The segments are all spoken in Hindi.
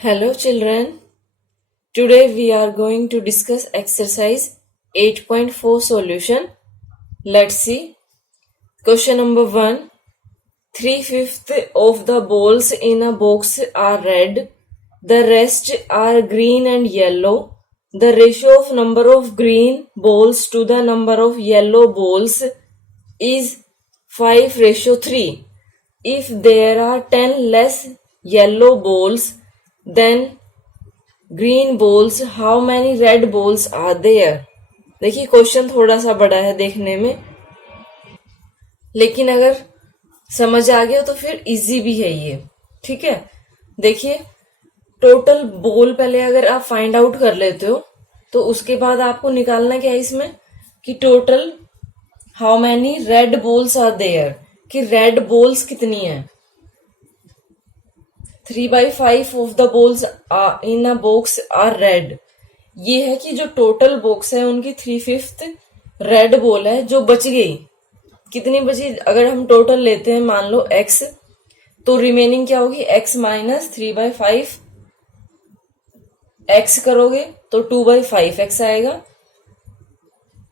Hello children, today we are going to discuss exercise 8.4 solution. Let's see. Question number 1. 3/5 of the balls in a box are red, the rest are green and yellow. The ratio of number of green balls to the number of yellow balls is 5:3. If there are 10 less yellow balls than green balls, how many red balls are there. देखिए क्वेश्चन थोड़ा सा बड़ा है देखने में, लेकिन अगर समझ आ गया तो फिर इजी भी है ये। ठीक है, देखिए टोटल बॉल पहले अगर आप फाइंड आउट कर लेते हो तो उसके बाद आपको निकालना क्या है इसमें कि total how many red balls are there, कि रेड बॉल्स कितनी है। 3/5 of the balls in a box are red. ये है कि जो टोटल बॉक्स है उनकी 3/5 रेड बॉल है जो बच गई। कितनी बची, अगर हम टोटल लेते हैं मान लो x, तो रिमेनिंग क्या होगी x माइनस 3/5। x करोगे तो 2/5x आएगा।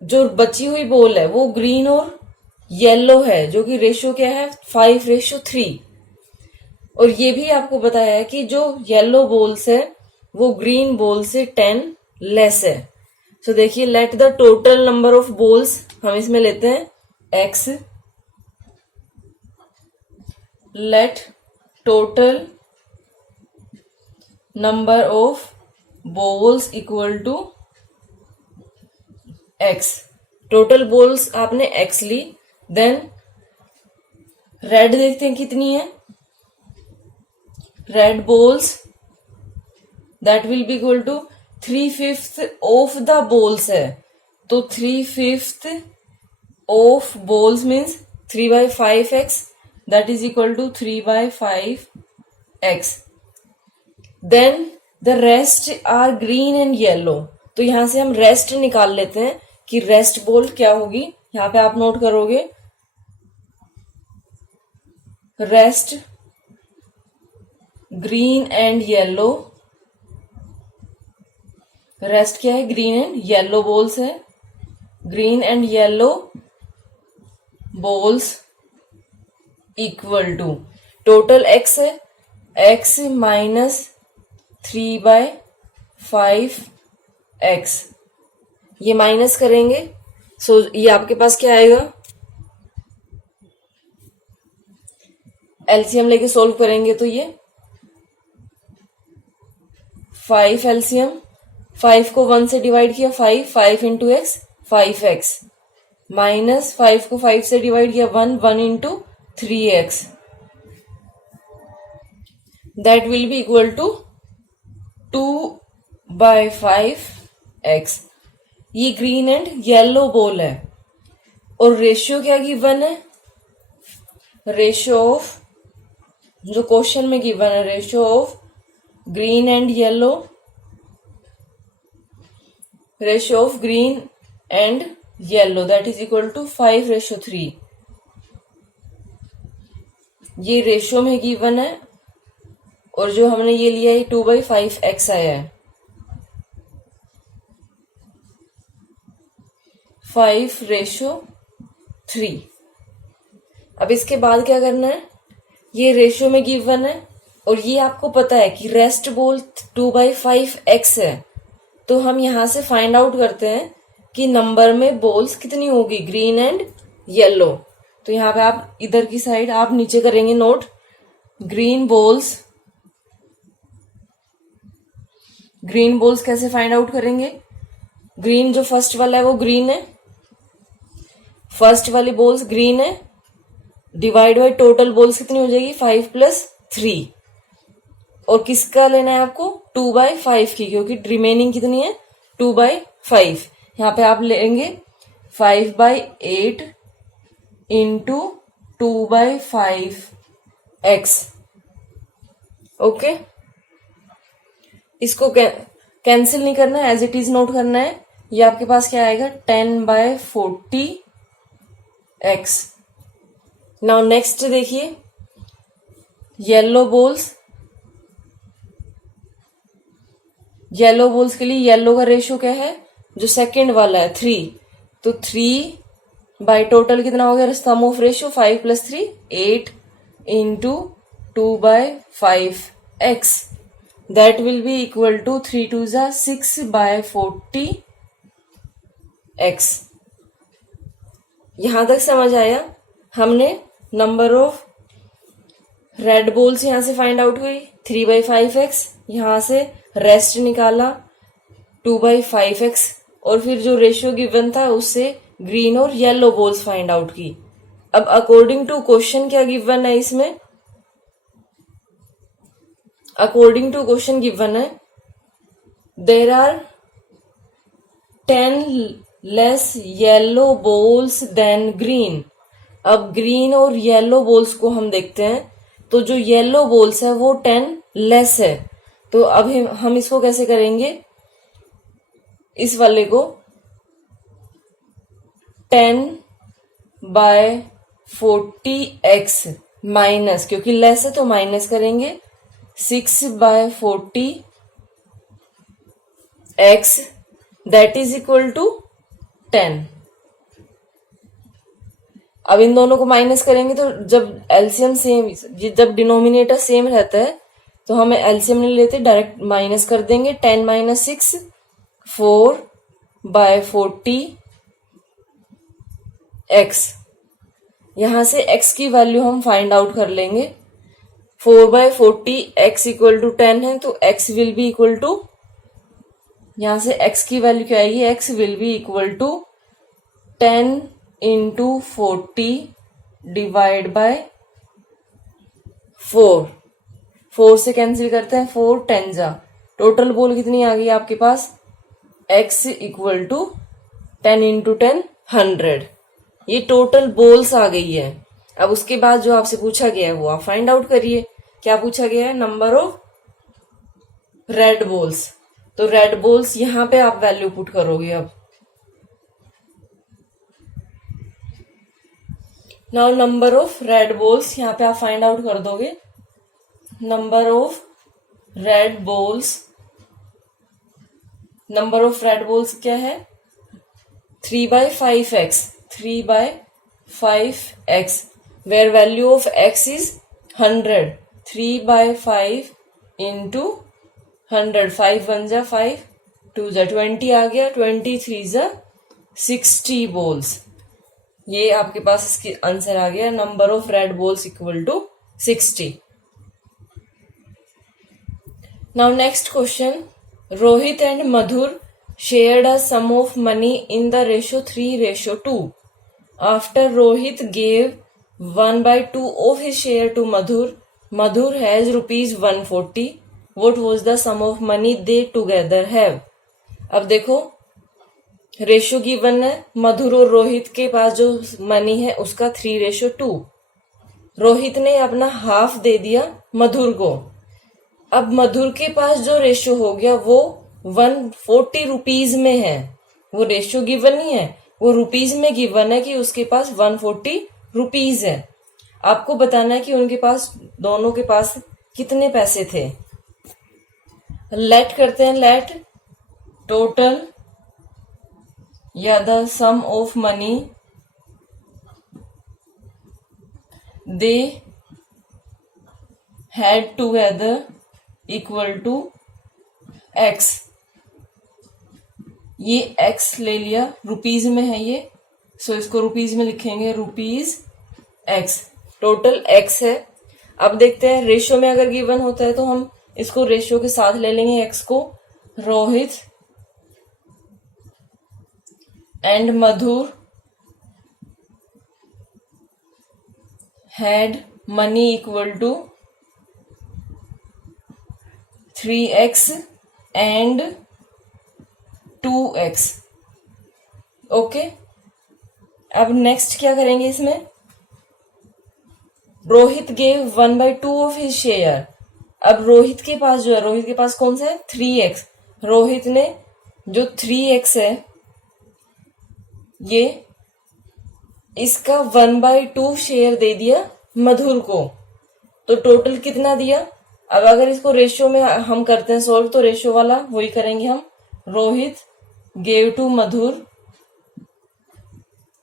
जो बची हुई बॉल है वो ग्रीन और येलो है, जो कि रेशियो क्या है 5:3। और ये भी आपको बताया है कि जो येलो बॉल्स है वो ग्रीन बॉल से 10 लेस है। सो देखिए let the total number of balls, हम इसमें लेते हैं x, let total number of balls equal to x। Total balls आपने x ली, देन रेड देखते हैं कितनी है। Red balls that will be equal to 3/5 of the balls है, तो 3/5 of balls means 3/5x, that is equal to 3/5x। Then the rest are green and yellow, तो यहां से हम रेस्ट निकाल लेते हैं कि रेस्ट बॉल क्या होगी। यहां पे आप नोट करोगे rest green and yellow. Rest क्या है, ग्रीन एंड येलो बॉल्स है। Green and yellow balls equal to total x है, x माइनस 3/5x। ये माइनस करेंगे, सो ये आपके पास क्या आएगा, एलसीएम लेके सोल्व करेंगे तो ये 5 एलसीएम, 5 को 1 से डिवाइड किया 5 इंटू एक्स 5x, माइनस 5 को 5 से डिवाइड किया 1 into 3x, that will be equal to 2/5x। ये ग्रीन एंड येलो बॉल है और रेशियो क्या गिवन है, रेशियो ऑफ, जो क्वेश्चन में गिवन है, ratio of green and yellow, ratio of green and yellow that is equal to 5:3। ये रेशियो में गिवन है और जो हमने ये लिया है 2/5x आया है। 5:3। अब इसके बाद क्या करना है, ये रेशियो में गिवन है और ये आपको पता है कि रेस्ट बॉल 2/5x है, तो हम यहां से फाइंड आउट करते हैं कि नंबर में बॉल्स कितनी होगी ग्रीन एंड येलो। तो यहाँ पे आप इधर की साइड आप नीचे करेंगे नोट, ग्रीन बॉल्स कैसे फाइंड आउट करेंगे। ग्रीन जो फर्स्ट वाला है वो ग्रीन है, फर्स्ट वाली बॉल्स ग्रीन है, डिवाइड बाई टोटल बॉल्स कितनी हो जाएगी 5 + 3। और किसका लेना है आपको 2/5 की, क्योंकि रिमेनिंग कितनी है 2/5। यहाँ पे आप लेंगे 5/8 इंटू 2/5x। ओके, इसको कैंसिल नहीं करना है, एज इट इज नोट करना है। ये आपके पास क्या आएगा 10/40x। नाउ नेक्स्ट देखिए येलो बॉल्स, येलो बोल्स के लिए येलो का रेशियो क्या है, जो सेकंड वाला है 3, तो 3 बाय टोटल कितना हो गया, sum of ratio 5 + 3 8 into 2/5x, that will be equal to 3 2 ज़ा 6/40x। यहां तक समझ आया। हमने नंबर ऑफ रेड बॉल्स यहां से फाइंड आउट हुई 3/5x, यहां से रेस्ट निकाला 2/5x, और फिर जो रेशियो गिवन था उससे ग्रीन और येलो बॉल्स फाइंड आउट की। अब अकॉर्डिंग टू क्वेश्चन क्या गिवन है इसमें, अकॉर्डिंग टू क्वेश्चन गिवन है there are 10 less yellow balls than green. अब ग्रीन और येलो बॉल्स को हम देखते हैं, तो जो येलो बॉल्स है वो 10 लेस है। तो अब हम इसको कैसे करेंगे, इस वाले को 10/40x माइनस, क्योंकि लेस है तो माइनस करेंगे 6/40x, that is equal to 10। अब इन दोनों को माइनस करेंगे तो जब एलसीएम सेम, जब डिनोमिनेटर सेम रहता है तो हमें एलसीएम नहीं लेते, डायरेक्ट माइनस कर देंगे। 10 - 6 4/40x। यहां से x की वैल्यू हम फाइंड आउट कर लेंगे। 4/40x इक्वल टू 10 है, तो x will be equal to, यहां से x की वैल्यू क्या आएगी, x will be equal to 10 into 40 divide by 4। 4 से कैंसिल करते हैं, 4 10 जा, टोटल बोल कितनी आ गई आपके पास, x इक्वल टू 10 इंटू 10 100। ये टोटल बोल्स आ गई है। अब उसके बाद जो आपसे पूछा गया है वो आप फाइंड आउट करिए। क्या पूछा गया है, नंबर ऑफ रेड बोल्स। तो रेड बोल्स यहां पे आप वैल्यू पुट करोगे। अब now number of red balls यहाँ पे आप फाइंड आउट कर दोगे। Number of red balls, number of red balls क्या है, 3/5x, 3/5x, where value of x is 100। 3/5 into 100, 5 1 जा 5, 2 जा 20 आ गया, 23 जा 60 बॉल्स। ये आपके पास इसकी आंसर आ गया, number of red balls equal to 60। Now next question, Rohit and Madhur shared a sum of money in the ratio 3:2. After Rohit gave 1/2 of his share to Madhur, Madhur has rupees 140. What was the sum of money they together have? अब देखो रेशियो गिवन है, मधुर और रोहित के पास जो मनी है उसका 3:2। रोहित ने अपना हाफ दे दिया मधुर को। अब मधुर के पास जो रेशियो हो गया वो 140 रुपीज में है। वो रेशियो गिवन नहीं है, वो रुपीज में गिवन है कि उसके पास 140 रुपीज है। आपको बताना है कि उनके पास, दोनों के पास कितने पैसे थे। लेट करते हैं, लेट टोटल या the sum of money they had together equal to x। ये x ले लिया, रुपीज में है ये, सो इसको रुपीज में लिखेंगे, रुपीज x, टोटल x है। अब देखते हैं रेशियो में अगर गिवन होता है तो हम इसको रेशियो के साथ ले लेंगे x को। Rohit and Madhur had money equal to 3x and 2x। Okay, अब नेक्स्ट क्या करेंगे इसमें, Rohit gave 1/2 of his share. अब रोहित के पास जो है, रोहित के पास कौन सा है, 3x। रोहित ने जो 3x है ये इसका 1/2 शेयर दे दिया मधुर को, तो टोटल कितना दिया, अब अगर इसको रेशियो में हम करते हैं सॉल्व, तो रेशियो वाला वही करेंगे हम। Rohit gave to Madhur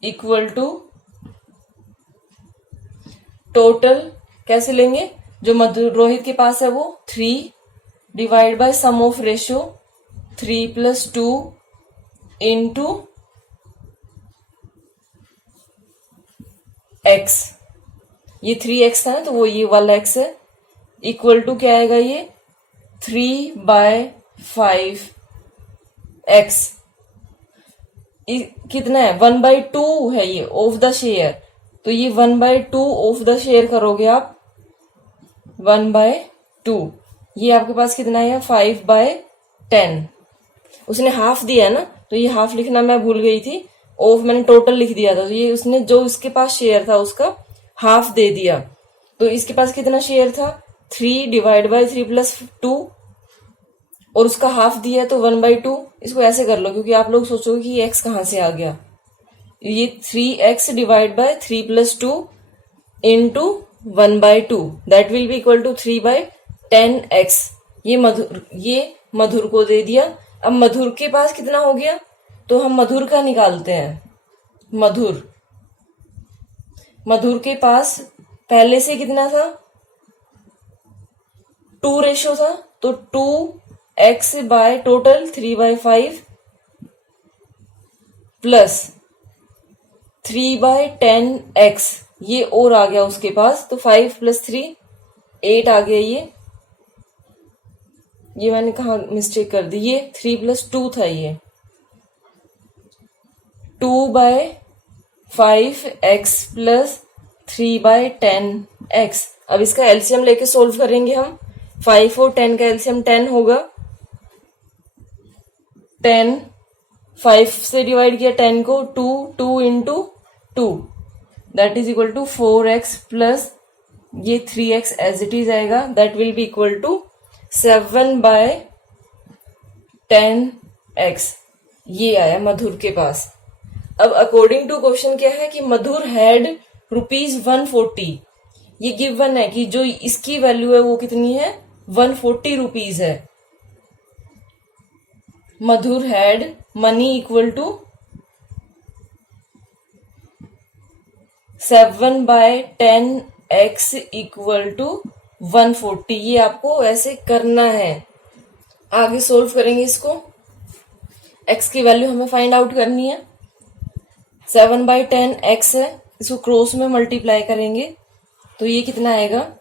equal to total, कैसे लेंगे, जो मधुर रोहित के पास है वो 3 divide by sum of ratio 3 + 2 into x, ये 3x था ना, तो वो ये वाला x है, इक्वल टू क्या आएगा ये 3/5x, कितना है 1/2 है ये ऑफ द शेयर, तो ये 1/2 ऑफ द शेयर करोगे आप 1/2, ये आपके पास कितना है 5/10, उसने हाफ दिया है ना, तो ये हाफ लिखना मैं भूल गई थी, ऑफ मैंने टोटल लिख दिया था, तो ये उसने जो इसके पास शेयर था उसका हाफ दे दिया, तो इसके पास कितना शेयर था 3 डिवाइड बाय 3 + 2, और उसका हाफ दिया है तो 1/2, इसको ऐसे कर लो क्योंकि आप लोग सोचोगे कि ये x कहाँ से आ गया, ये 3x divide by 3 + 2 into 1/2 that will be equal to 3/10x, ये मधुर को दे दिया। अब मधुर के पास कितना हो गया, तो हम मधुर का निकालते हैं। मधुर के पास पहले से कितना था 2 रेशो था, तो 2x by total 3/5 plus 3/10x, ये और आ गया उसके पास, तो 5 + 3 8 आ गया, ये मैंने कहा मिस्टेक कर दी, ये 3 + 2 था, ये 2/5x प्लस 3/10x। अब इसका एलसीएम लेके सोल्व करेंगे हम, 5 और 10 का एलसीएम 10 होगा, 10 5 से डिवाइड किया 10 को, 2 into 2 that is equal to 4x plus ये 3x एज इट इज आएगा, that will be equal to 7/10x, ये आया मधुर के पास। अब अकॉर्डिंग टू क्वेश्चन क्या है कि मधुर हैड ₹140, ये गिवन है कि जो इसकी वैल्यू है वो कितनी है 140 रुपीज है। Madhur had money equal to 7/10x equal to 140, ये आपको ऐसे करना है। आगे सोल्व करेंगे इसको, x की वैल्यू हमें फाइंड आउट करनी है, 7/10x है, इसको क्रॉस में मल्टीप्लाई करेंगे तो ये कितना आएगा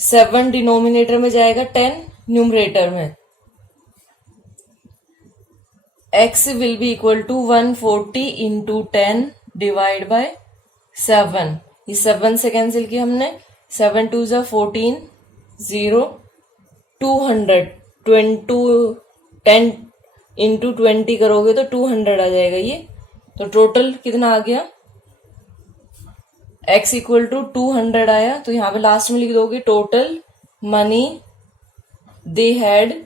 7 डिनोमिनेटर में जाएगा, 10 न्यूमरेटर में, x will be equal to 140 into 10 divide by 7, ये 7 से कैंसिल किया हमने, 7 2 = 14 0 200 10 इंटू 20 करोगे तो 200 आ जाएगा ये, तो टोटल कितना आ गया x इक्वल टू 200 आया, तो यहाँ पे लास्ट में लिख दोगे total money they had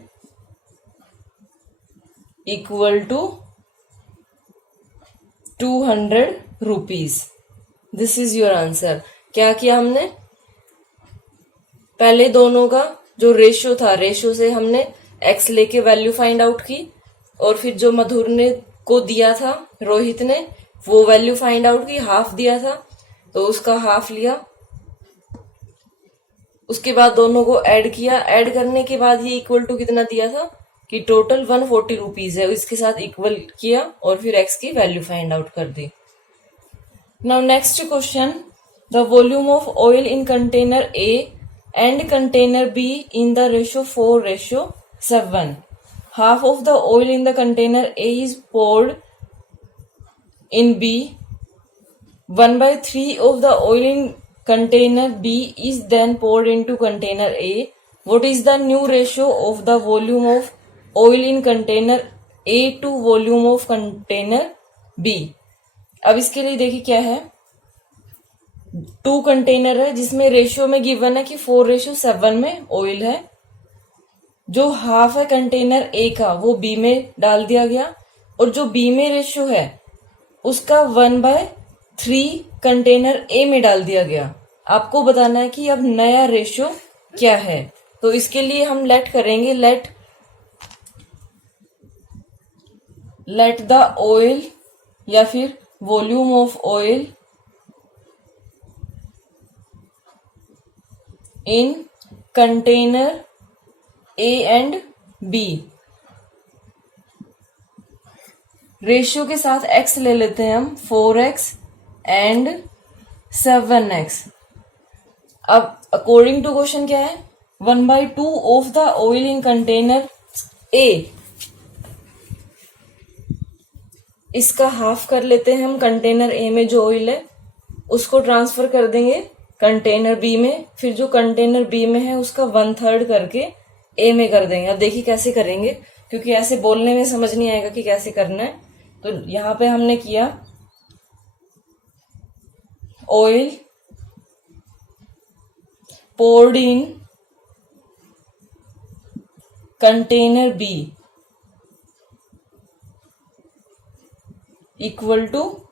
equal to 200 rupees. This is your answer. क्या किया हमने, पहले दोनों का जो रेशियो था, रेशियो से हमने x लेके वैल्यू फाइंड आउट की, और फिर जो मधुर ने को दिया था रोहित ने, वो वैल्यू फाइंड आउट की, हाफ दिया था तो उसका हाफ लिया, उसके बाद दोनों को ऐड किया, ऐड करने के बाद ये इक्वल टू कितना दिया था कि टोटल 140 रुपीज है, इसके साथ इक्वल किया और फिर x की वैल्यू फाइंड आउट कर दी। Now next question, the volume of oil in container A and container B in the ratio 4:7. Half of the oil in the container A is poured in B. 1/3 of the oil in container B is then poured into container A. What is the new ratio of the volume of oil in container A to volume of container B? अब इसके लिए देखिए क्या है, 2 कंटेनर है जिसमें रेशियो में गिवन है कि 4:7 में ऑयल है, जो हाफ है कंटेनर ए का वो बी में डाल दिया गया, और जो बी में रेशियो है उसका 1/3 कंटेनर ए में डाल दिया गया। आपको बताना है कि अब नया रेशियो क्या है। तो इसके लिए हम लेट करेंगे, लेट द ऑयल या फिर volume of oil in container A and B. Ratio के साथ x ले लेते हैं हम, 4x एंड 7x। अब अकॉर्डिंग टू क्वेश्चन क्या है, 1/2 of the oil in container ए, इसका हाफ कर लेते हैं हम। कंटेनर ए में जो ऑयल है उसको ट्रांसफर कर देंगे कंटेनर बी में, फिर जो कंटेनर बी में है उसका 1/3 करके ए में कर देंगे। अब देखिए कैसे करेंगे, क्योंकि ऐसे बोलने में समझ नहीं आएगा कि कैसे करना है। तो यहां पे हमने किया oil poured in container B equal to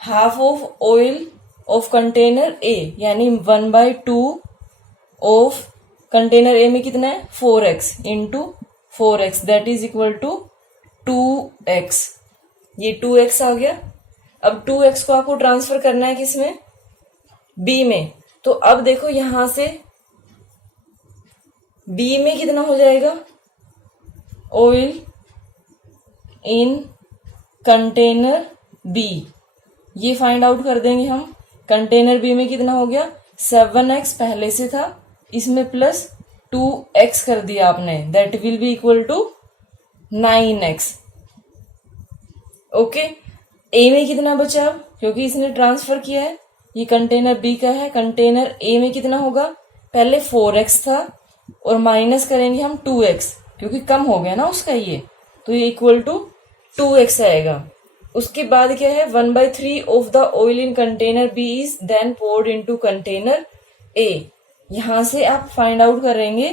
half of oil of container A, यानी 1/2 of कंटेनर A में कितना है 4x into 4x, that is equal to 2x। ये 2x आ गया। अब 2x को आपको ट्रांसफर करना है किसमें, B में। तो अब देखो यहां से B में कितना हो जाएगा, ऑयल इन कंटेनर B, ये फाइंड आउट कर देंगे हम। कंटेनर B में कितना हो गया, 7x पहले से था, इसमें प्लस 2x कर दिया आपने, that will be equal to 9x। Okay, A में कितना बचा, क्योंकि इसने ट्रांसफर किया है, ये कंटेनर बी का है। कंटेनर ए में कितना होगा, पहले 4x था और माइनस करेंगे हम 2x, क्योंकि कम हो गया ना उसका ये, तो ये इक्वल टू 2x आएगा। उसके बाद क्या है, 1/3 of the oil in container B is then poured into container A. यहां से आप फाइंड आउट करेंगे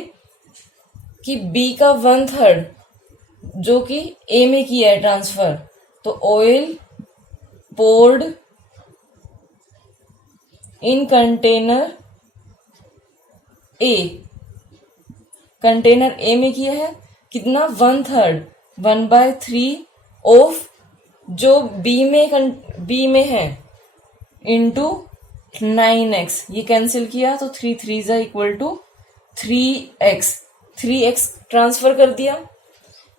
कि बी का 1/3 जो कि ए में किया है ट्रांसफर, तो oil poured in container A, container A में किया है कितना, 1/3, 1/3 ऑफ जो बी में है इंटू 9x, ये कैंसिल किया तो 3 3 equal to 3x, 3x transfer कर दिया।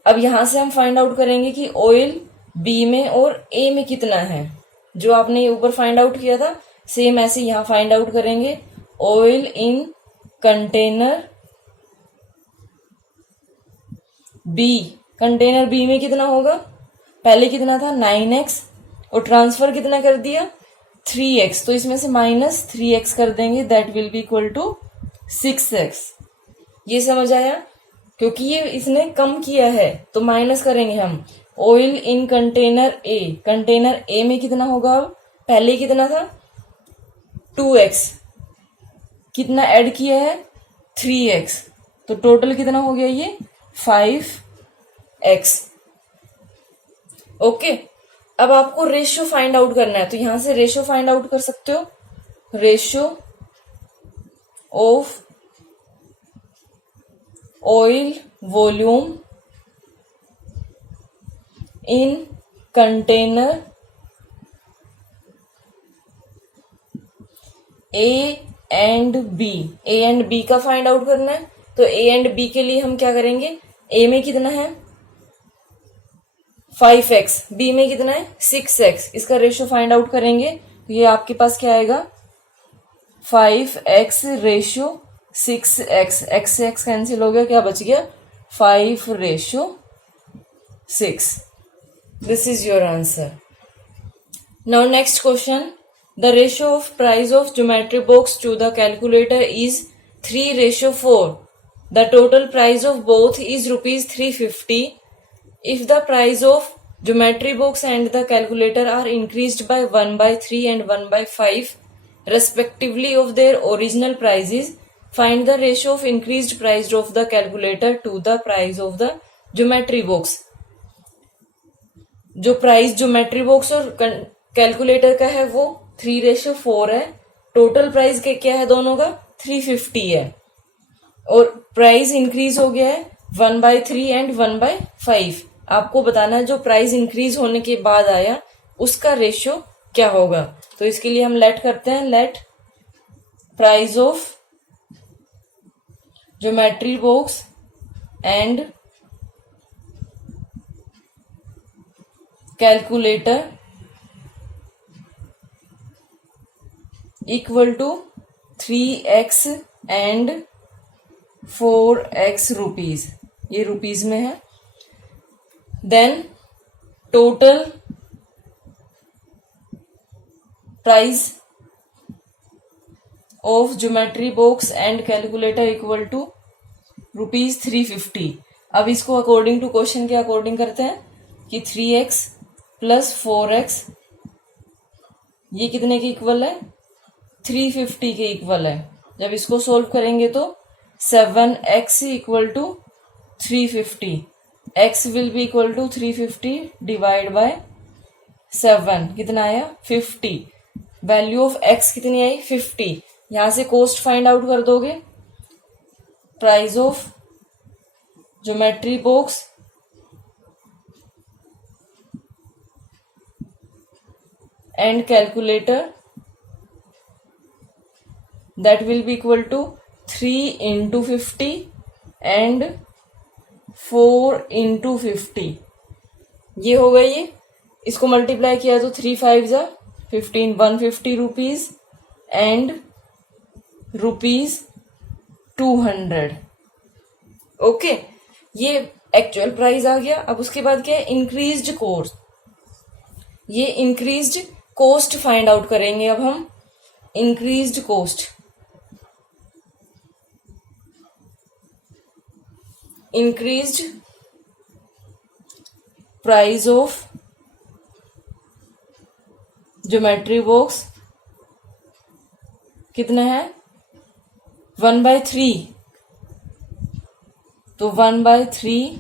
अब यहां से हम फाइंड आउट करेंगे कि ऑयल बी में और ए में कितना है, जो आपने ऊपर फाइंड आउट किया था सेम ऐसे यहां फाइंड आउट करेंगे। Oil in container B, container B में कितना होगा, पहले कितना था 9x और ट्रांसफर कितना कर दिया 3x, तो इसमें से माइनस 3x कर देंगे, that will be equal to 6x। ये समझ आया, क्योंकि ये इसने कम किया है तो माइनस करेंगे हम। Oil in container A, container A में कितना होगा, अब पहले कितना था 2x, कितना ऐड किया है 3x, तो टोटल कितना हो गया ये 5x। ओके, अब आपको रेशियो फाइंड आउट करना है, तो यहां से रेशियो फाइंड आउट कर सकते हो, ratio of oil volume in container A and B, A and B का फाइंड आउट करना है। तो ए एंड बी के लिए हम क्या करेंगे, ए में कितना है 5x, बी में कितना है 6x, इसका रेशियो फाइंड आउट करेंगे तो ये आपके पास क्या आएगा 5x रेशियो 6x, x से x कैंसिल हो गया, क्या बच गया 5:6। This is your answer. Now next question, the ratio of price of geometry box to the calculator is 3:4. The total price of both is rupees 350. If the price of geometry box and the calculator are increased by 1/3 and 1/5 respectively of their original prices, find the ratio of increased price of the calculator to the price of the geometry box. जो प्राइस ज्योमेट्री बॉक्स और कैलकुलेटर का है वो 3:4 है, टोटल प्राइस क्या है दोनों का 350 है। और प्राइस इंक्रीज हो गया है 1/3 एंड 1/5। आपको बताना है जो प्राइस इंक्रीज होने के बाद आया उसका रेशियो क्या होगा। तो इसके लिए हम लेट करते हैं, let price of geometry box and calculator equal to 3x and 4x rupees, ये रुपीज में है। Then total price of geometry box and calculator equal to ₹350। अब इसको अकॉर्डिंग टू क्वेश्चन के अकॉर्डिंग करते हैं कि 3x प्लस 4x ये कितने के इक्वल है, 350 के इक्वल है। जब इसको सोल्व करेंगे तो 7x equal to 350, x will be equal to 350 divide by 7, कितना आया 50। वैल्यू ऑफ x कितनी आई 50। यहां से कॉस्ट फाइंड आउट कर दोगे, price of geometry box and calculator, that will be equal to 3 into 50 and 4 into 50। ये हो गई ये, इसको मल्टीप्लाई किया तो 3 5 जा 15, 150 रुपीज एंड ₹200। ओके, ये एक्चुअल प्राइस आ गया। अब उसके बाद क्या है, इंक्रीज्ड कॉस्ट। ये इंक्रीज्ड कॉस्ट फाइंड आउट करेंगे अब हम। Increased cost, increased price of geometry box कितना है 1/3, तो 1/3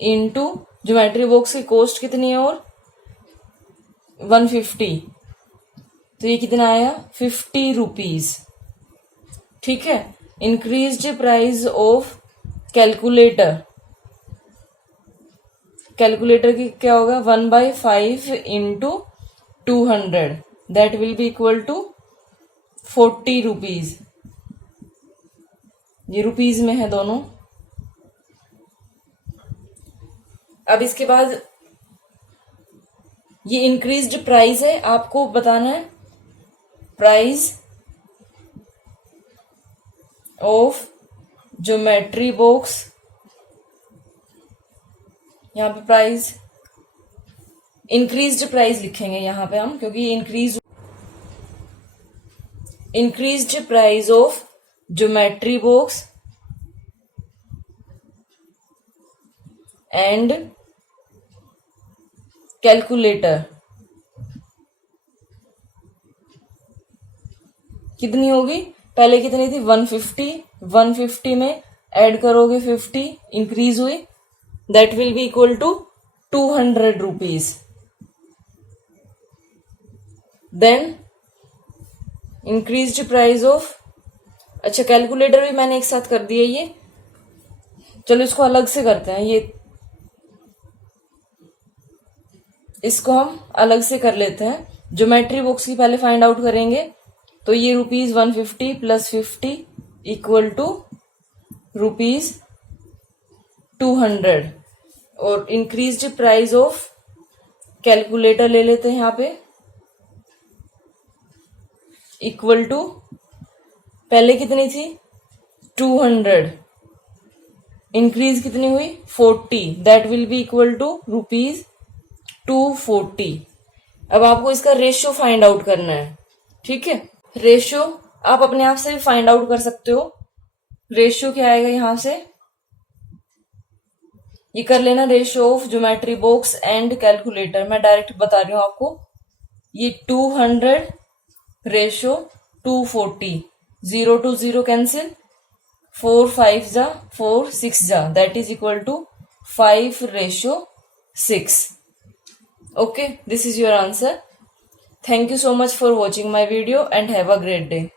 इंटू ज्योमेट्री बॉक्स की कॉस्ट कितनी है और 150, तो ये कितना आया 50 रुपीज। ठीक है। Increased price of calculator, calculator की क्या होगा 1/5 into 200, that will be equal to 40 rupees. ये रुपीज में है दोनों। अब इसके बाद ये इंक्रीज्ड प्राइस है, आपको बताना है प्राइस ऑफ ज्योमेट्री बॉक्स। यहाँ पे प्राइस इंक्रीज्ड प्राइस लिखेंगे यहाँ पे हम, क्योंकि increased price of geometry box and calculator कितनी होगी, पहले कितनी थी 150, 150 में ऐड करोगे 50 इंक्रीज हुई, that will be equal to 200 rupees. Then increased price of, अच्छा कैलकुलेटर भी मैंने एक साथ कर दिया ये, चलो इसको अलग से करते हैं। ये इसको हम अलग से कर लेते हैं। ज्योमेट्री बॉक्स की पहले फाइंड आउट करेंगे, तो ये ₹150 प्लस 50 इक्वल टू ₹200। और इंक्रीज्ड प्राइस ऑफ कैलकुलेटर ले लेते हैं यहाँ पे, इक्वल टू पहले कितनी थी 200, इंक्रीज कितनी हुई 40, that will be equal to ₹240। अब आपको इसका रेशियो फाइंड आउट करना है। ठीक है, रेशियो आप अपने आप से भी फाइंड आउट कर सकते हो। रेशियो क्या आएगा यहां से, ये कर लेना ratio of geometry box and calculator, मैं डायरेक्ट बता रही हूं आपको। ये 200 रेशियो 240, 0 to 0 कैंसिल, 4 5 जा 4 6 जा, that is equal to 5:6। Okay, this is your answer. Thank you so much for watching my video and have a great day.